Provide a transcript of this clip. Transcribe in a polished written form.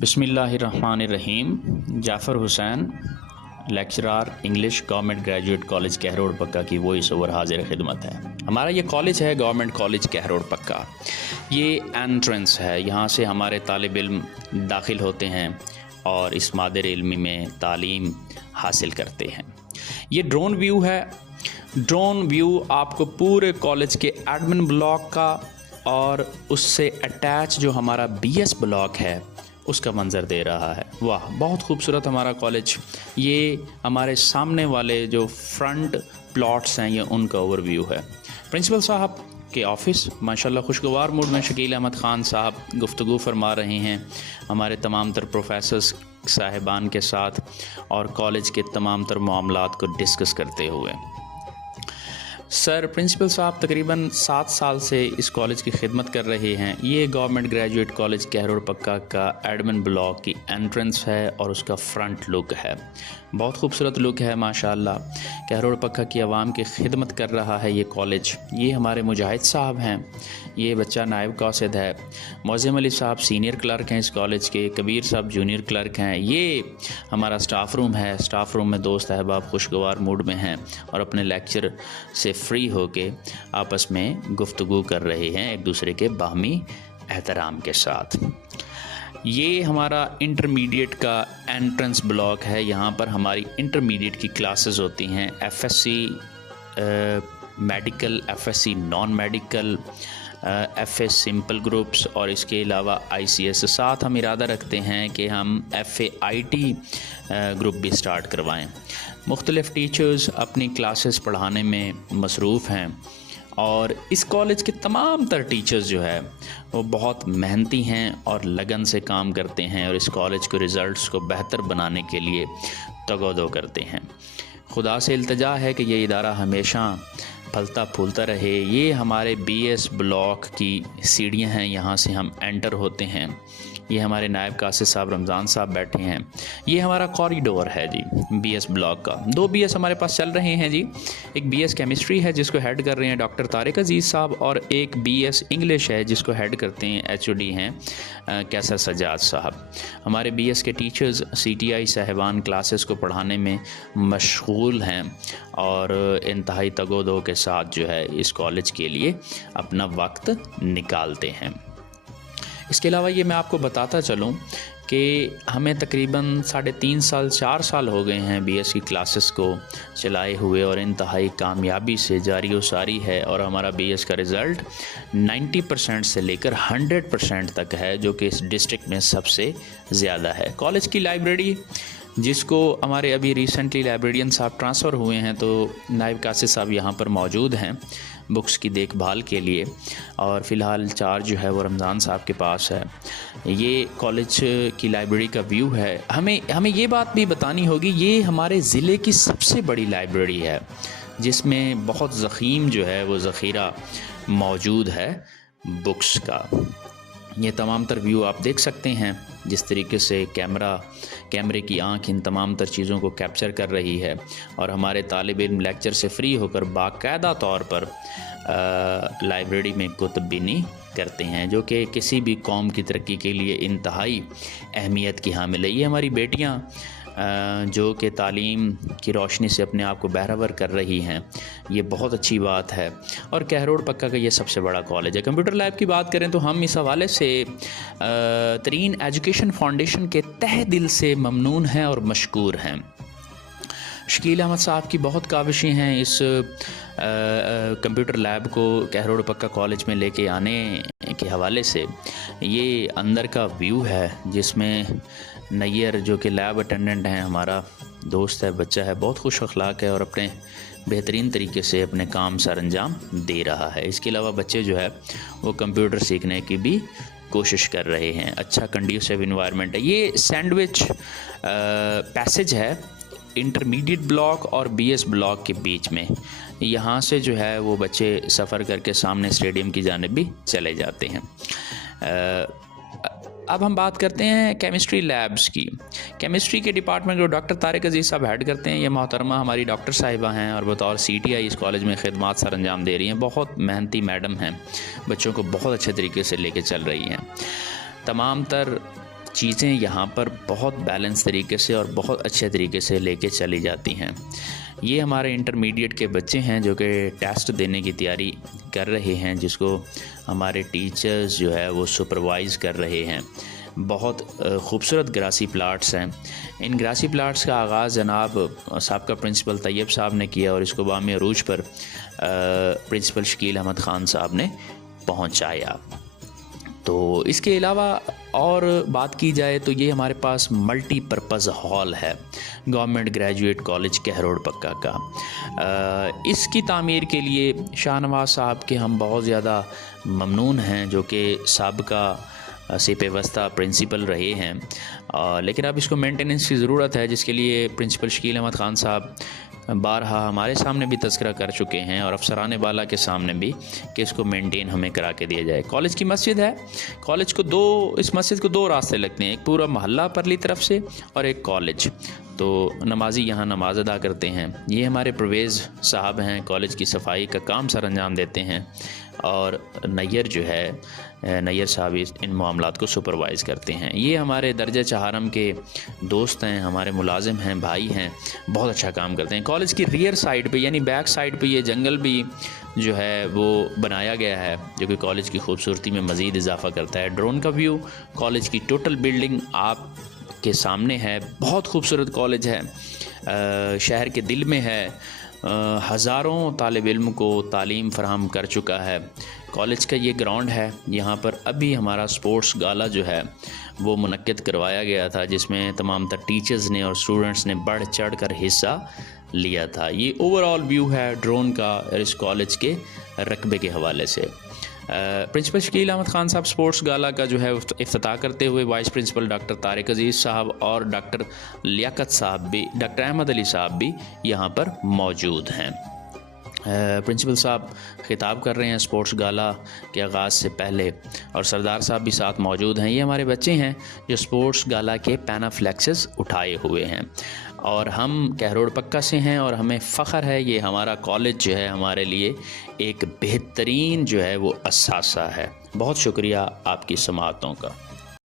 बिस्मिल्लाहिर्रहमानिर्रहीम। Jafar Hussain, lecturer English, government graduate college Kahror Pakka की voice over हाजिर खिदमत है। हमारा ये कॉलेज है गवर्नमेंट कॉलेज कहरोड़ पक्का। ये एंट्रेंस है, यहाँ से हमारे तालिब इल्म दाखिल होते हैं और इस मादर इल्मी में तालीम हासिल करते हैं। ये ड्रोन व्यू है। ड्रोन व्यू आपको पूरे कॉलेज के एडमिन ब्लॉक का और उससे अटैच जो हमारा बीएस ब्लॉक है उसका मंज़र दे रहा है। वाह, बहुत खूबसूरत हमारा कॉलेज। ये हमारे सामने वाले जो फ्रंट प्लॉट्स हैं ये उनका ओवरव्यू है। प्रिंसिपल साहब के ऑफ़िस माशाल्लाह खुशगवार मूड में शकील अहमद ख़ान साहब गुफ्तगू फरमा रहे हैं हमारे तमाम तर प्रोफेसर्स साहिबान के साथ और कॉलेज के तमाम तर मामलात को डिस्कस करते हुए। सर प्रिंसिपल साहब तकरीबन 7 साल से इस कॉलेज की खिदमत कर रहे हैं। ये गवर्नमेंट ग्रेजुएट कॉलेज कहरोड़ पक्का का एडमिन ब्लॉक की एंट्रेंस है और उसका फ्रंट लुक है। बहुत खूबसूरत लुक है माशाल्लाह। कहरोड़ पक्का की आवाम की खिदमत कर रहा है ये कॉलेज। ये हमारे मुजाहिद साहब हैं, ये बच्चा नायब कासिद है, मौज़म अली साहब सीनियर क्लर्क हैं इस कॉलेज के, कबीर साहब जूनियर क्लर्क हैं। ये हमारा स्टाफ़ रूम है। स्टाफ़ रूम में दोस्त अहबाब खुशगवार मूड में हैं और अपने लेक्चर से फ्री होके आपस में गुफ्तगू कर रहे हैं एक दूसरे के बाहमी एहतराम के साथ। ये हमारा इंटरमीडिएट का एंट्रेंस ब्लॉक है। यहाँ पर हमारी इंटरमीडिएट की क्लासेस होती हैं, FSc medical, FSc non medical, FA simple groups और इसके अलावा आईसीएस। साथ हम इरादा रखते हैं कि हम एफएआईटी ग्रुप भी स्टार्ट करवाएं। मुख्तलिफ़ टीचर्स अपनी क्लासेस पढ़ाने में मसरूफ़ हैं और इस कॉलेज के तमाम तर टीचर्स जो है वो बहुत मेहनती हैं और लगन से काम करते हैं और इस कॉलेज के रिज़ल्ट्स को बेहतर बनाने के लिए तगोदो करते हैं। खुदा से इल्तिजा है कि ये इदारा हमेशा फलता फूलता रहे। ये हमारे बीएस ब्लॉक की सीढ़ियाँ हैं, यहाँ से हम एंटर होते हैं। ये हमारे नायब कासिद साहब रमज़ान साहब बैठे हैं। ये हमारा कॉरिडोर है जी बीएस ब्लॉक का। 2 बीएस हमारे पास चल रहे हैं जी। एक बीएस केमिस्ट्री है जिसको हेड कर रहे हैं डॉक्टर तारिक अजीज़ साहब और एक बीएस इंग्लिश है जिसको हेड करते हैं एचओडी हैं कैसर सजाद साहब। हमारे बीएस के टीचर्स सीटीआई साहिबान क्लासेस को पढ़ाने में मशगूल हैं और इंतहाई तगोदो के साथ जो है इस कॉलेज के लिए अपना वक्त निकालते हैं। इसके अलावा ये मैं आपको बताता चलूँ कि हमें तकरीबन 3.5 साल 4 साल हो गए हैं बीएस की क्लासेस को चलाए हुए और इंतहाई कामयाबी से जारी व सारी है और हमारा बीएस का रिज़ल्ट 90% से लेकर 100% तक है, जो कि इस डिस्ट्रिक्ट में सबसे ज़्यादा है। कॉलेज की लाइब्रेरी जिसको हमारे अभी रिसेंटली लाइब्रेरियन साहब ट्रांसफ़र हुए हैं तो नायब कासिद साहब यहाँ पर मौजूद हैं बुक्स की देखभाल के लिए और फ़िलहाल चार्ज जो है वो रमज़ान साहब के पास है। ये कॉलेज की लाइब्रेरी का व्यू है। हमें ये बात भी बतानी होगी, ये हमारे ज़िले की सबसे बड़ी लाइब्रेरी है जिसमें बहुत ज़ख़ीम जो है वो ज़ख़ीरा मौजूद है बुक्स का। ये तमाम तर व्यू आप देख सकते हैं जिस तरीके से कैमरे की आंख इन तमाम तर चीज़ों को कैप्चर कर रही है और हमारे तालिब इल्म लेक्चर से फ्री होकर बाकायदा तौर पर लाइब्रेरी में कुतुबबीनी करते हैं, जो कि किसी भी कौम की तरक्की के लिए इंतहाई अहमियत की हामिल है। ये हमारी बेटियां जो कि तालीम की रोशनी से अपने आप को बहरावर कर रही हैं, ये बहुत अच्छी बात है और कहरोड़ पक्का का ये सबसे बड़ा कॉलेज है। कंप्यूटर लैब की बात करें तो हम इस हवाले से तरीन एजुकेशन फाउंडेशन के तहे दिल से ममनून हैं और मशकूर हैं। शकील अहमद साहब की बहुत काविशें हैं इस कंप्यूटर लैब को कहरोड़ पक्का कॉलेज में लेके आने के हवाले से। ये अंदर का व्यू है जिसमें नैयर जो कि लैब अटेंडेंट हैं, हमारा दोस्त है, बच्चा है, बहुत खुश अखलाक है और अपने बेहतरीन तरीके से अपने काम सर अंजाम दे रहा है। इसके अलावा बच्चे जो है वो कंप्यूटर सीखने की भी कोशिश कर रहे हैं। अच्छा कंड्यूसिव इन्वायरमेंट है। ये सैंडविच पैसेज है इंटरमीडिएट ब्लॉक और बीएस ब्लॉक के बीच में। यहाँ से जो है वो बच्चे सफ़र करके सामने स्टेडियम की जानिब भी चले जाते हैं। अब हम बात करते हैं केमिस्ट्री लैब्स की। केमिस्ट्री के डिपार्टमेंट को डॉक्टर तारिक अजीज़ साहब हेड करते हैं। ये मोहतरमा हमारी डॉक्टर साहिबा हैं और बतौर सीटीआई इस कॉलेज में खिदमत सर अंजाम दे रही हैं। बहुत मेहनती मैडम हैं, बच्चों को बहुत अच्छे तरीके से लेके चल रही हैं। तमाम तर چیزیں یہاں پر بہت بیلنس طریقے سے اور بہت اچھے طریقے سے لے کے چلی جاتی ہیں۔ یہ ہمارے انٹرمیڈیٹ کے بچے ہیں جو کہ ٹیسٹ دینے کی تیاری کر رہے ہیں، جس کو ہمارے ٹیچرز جو ہے وہ سپروائز کر رہے ہیں۔ بہت خوبصورت گراسی پلاٹس ہیں۔ ان گراسی پلاٹس کا آغاز جناب سابقہ پرنسپل طیب صاحب نے کیا اور اس کو بام عروج پر پرنسپل شکیل احمد خان صاحب نے پہنچایا۔ تو اس کے علاوہ اور بات کی جائے تو یہ ہمارے پاس ملٹی پرپز ہال ہے گورنمنٹ گریجویٹ کالج کہروڑ پکا کا۔ اس کی تعمیر کے لیے شاہ نواز صاحب کے ہم بہت زیادہ ممنون ہیں، جو کہ سابقہ سیپ وسطی پرنسپل رہے ہیں، لیکن اب اس کو مینٹیننس کی ضرورت ہے، جس کے لیے پرنسپل شکیل احمد خان صاحب بارہا ہمارے سامنے بھی تذکرہ کر چکے ہیں اور افسران بالا کے سامنے بھی کہ اس کو مینٹین ہمیں کرا کے دیا جائے۔ کالج کی مسجد ہے، کالج کو اس مسجد کو 2 راستے لگتے ہیں، ایک پورا محلہ پرلی طرف سے اور ایک کالج، تو نمازی یہاں نماز ادا کرتے ہیں۔ یہ ہمارے پرویز صاحب ہیں، کالج کی صفائی کا کام سر انجام دیتے ہیں، اور نیئر جو ہے نیئر صاحب ان معاملات کو سپروائز کرتے ہیں۔ یہ ہمارے درجہ چہارم کے دوست ہیں، ہمارے ملازم ہیں، بھائی ہیں، بہت اچھا کام کرتے ہیں۔ کالج کی ریئر سائڈ پہ یعنی بیک سائڈ پہ یہ جنگل بھی جو ہے وہ بنایا گیا ہے، جو کہ کالج کی خوبصورتی میں مزید اضافہ کرتا ہے۔ ڈرون کا ویو کالج کی ٹوٹل بلڈنگ آپ کے سامنے ہے، بہت خوبصورت کالج ہے، شہر کے دل میں ہے، ہزاروں طالب علم کو تعلیم فراہم کر چکا ہے۔ کالج کا یہ گراؤنڈ ہے، یہاں پر ابھی ہمارا سپورٹس گالا جو ہے وہ منعقد کروایا گیا تھا، جس میں تمام تر ٹیچرز نے اور اسٹوڈنٹس نے بڑھ چڑھ کر حصہ لیا تھا۔ یہ اوور آل ویو ہے ڈرون کا اس کالج کے رقبے کے حوالے سے۔ پرنسپل شکیل احمد خان صاحب سپورٹس گالا کا جو ہے افتتاح کرتے ہوئے وائس پرنسپل ڈاکٹر طارق عزیز صاحب اور ڈاکٹر لیاقت صاحب بھی، ڈاکٹر احمد علی صاحب بھی یہاں پر موجود ہیں۔ پرنسپل صاحب خطاب کر رہے ہیں سپورٹس گالا کے آغاز سے پہلے، اور سردار صاحب بھی ساتھ موجود ہیں۔ یہ ہمارے بچے ہیں جو سپورٹس گالا کے پینا فلیکسز اٹھائے ہوئے ہیں، اور ہم کہروڑ پکا سے ہیں اور ہمیں فخر ہے، یہ ہمارا کالج جو ہے ہمارے لیے ایک بہترین جو ہے وہ اثاثہ ہے۔ بہت شکریہ آپ کی سماعتوں کا۔